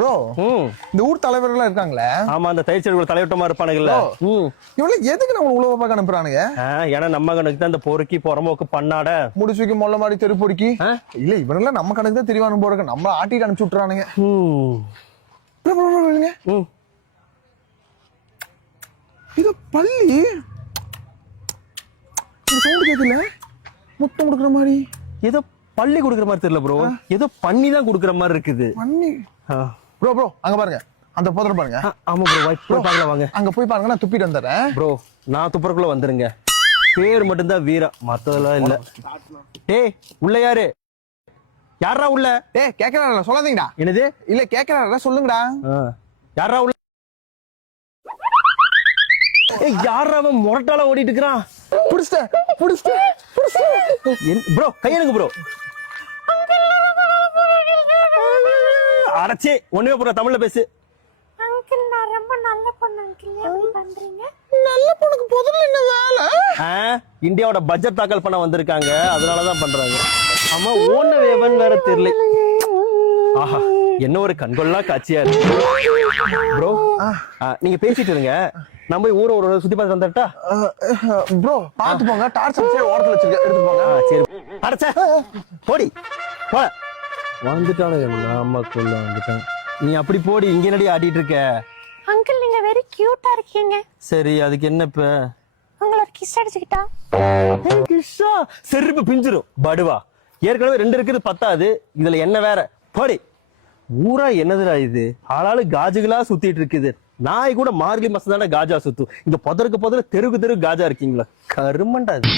Bro இந்த ஊர் தலைவர்கள் இருக்காங்களே. ஆமா, அந்த தயிர்ச்செடி தலைவட்டமா இருப்பானுங்கல்ல. இவனுக்கு எதுக்கு நம்ம உழவு பார்க்க அனுப்புறானுங்க? ஏன்னா நம்ம கணக்கு தான் இந்த பொறுக்கி புறம்போக்கு பண்ணாட முடிச்சுக்கு மொல்ல மாதிரி தெரு பொறுக்கி இல்ல, இவனுங்களா நம்ம கணக்கு தான் தெரிவானு போறக்கு நம்மள ஆட்டிட்டு அனுப்பிச்சு விட்டுறானுங்க. இது பள்ளி சவுண்ட் கேட்கல, முத்தம் கொடுக்குற மாதிரி. ஏதோ பள்ளி கொடுக்குற மாதிரி தெரியல ப்ரோ, ஏதோ பண்ணி தான் கொடுக்குற மாதிரி இருக்குது. பண்ணி ப்ரோ ப்ரோ அங்க பாருங்க, அந்த போதர பாருங்க. ஆமா ப்ரோ, போய் பார்க்கலாம் வாங்க. அங்க போய் பாருங்க, நான் துப்பிட்டு வந்துடுறேன். ப்ரோ நான் துப்புறக்குள்ள வந்துருங்க. பேர் மட்டும்தான் வீரா, மத்ததெல்லாம் இல்ல. டேய் உள்ள யாரு? யாரா உள்ள? டேய் கேக்குறானே சொல்லாதீங்கடா. என்னது? இல்ல கேக்குறானே சொல்லுங்கடா. யாரா உள்ள? ஏய் யாரா அவன் முரட்டால ஓடிட்டு இருக்கான்? புடிச்சிட்ட ப்ரோ, கையெழுங்க ப்ரோ. அடச்சே ஒண்ணுமே புரிய, தமிழ்ல பேசு. அங்கிள் நான் ரொம்ப நல்ல பொண்ணு அங்கிள், எப்படி பண்றீங்க? நல்ல பொண்ணுக்கு பொதுல என்ன வேலை? இந்தியாவோட பட்ஜெட் தாக்கல் பண்ண வந்திருக்காங்க, அதனாலதான் பண்றாங்க. ஆமா ஓன வேவன் வேற தெரியல. ஆஹா என்ன ஒரு கண்கொள்ளா காட்சியா இருக்கு ப்ரோ. நீங்க பேசிட்டு இருங்க, நம்ம போய் ஊரை ஒரு சுத்தி பார்த்து வந்துட்டா. ப்ரோ பாத்து போங்க, டார்ச் அடிச்சு ஓரத்துல வச்சிருக்க, எடுத்து போங்க. சரி அடச்சே போடி போ. வந்துட்டானுங்க நாமக்குள்ள வந்துட்டாங்க. நீ அப்படி போடி, இங்க என்னடி ஆடிட்டு இருக்க? அங்கிள் நீங்க வெரி கியூட்டா இருக்கீங்க. சரி அதுக்கு என்ன இப்ப? உங்களை ஒரு கிஸ் அடிச்சுக்கிட்டா? கிஸ்ஸா? செருப்பு பிஞ்சிரும் படுவா. ஏற்கனவே 2 இருக்குது பத்தாது, இதுல என்ன வேற? போடி. ஊரா என்னதுடா இது, ஆளாளு காஜுகளா சுத்திட்டு இருக்குது. நாய் கூட மார்கழி மாசம் தானே காஜா சுத்தும், இந்த புதருக்கு புதரு தெருக்கு தெரு காஜா இருக்கீங்களா? கருமண்டா இது.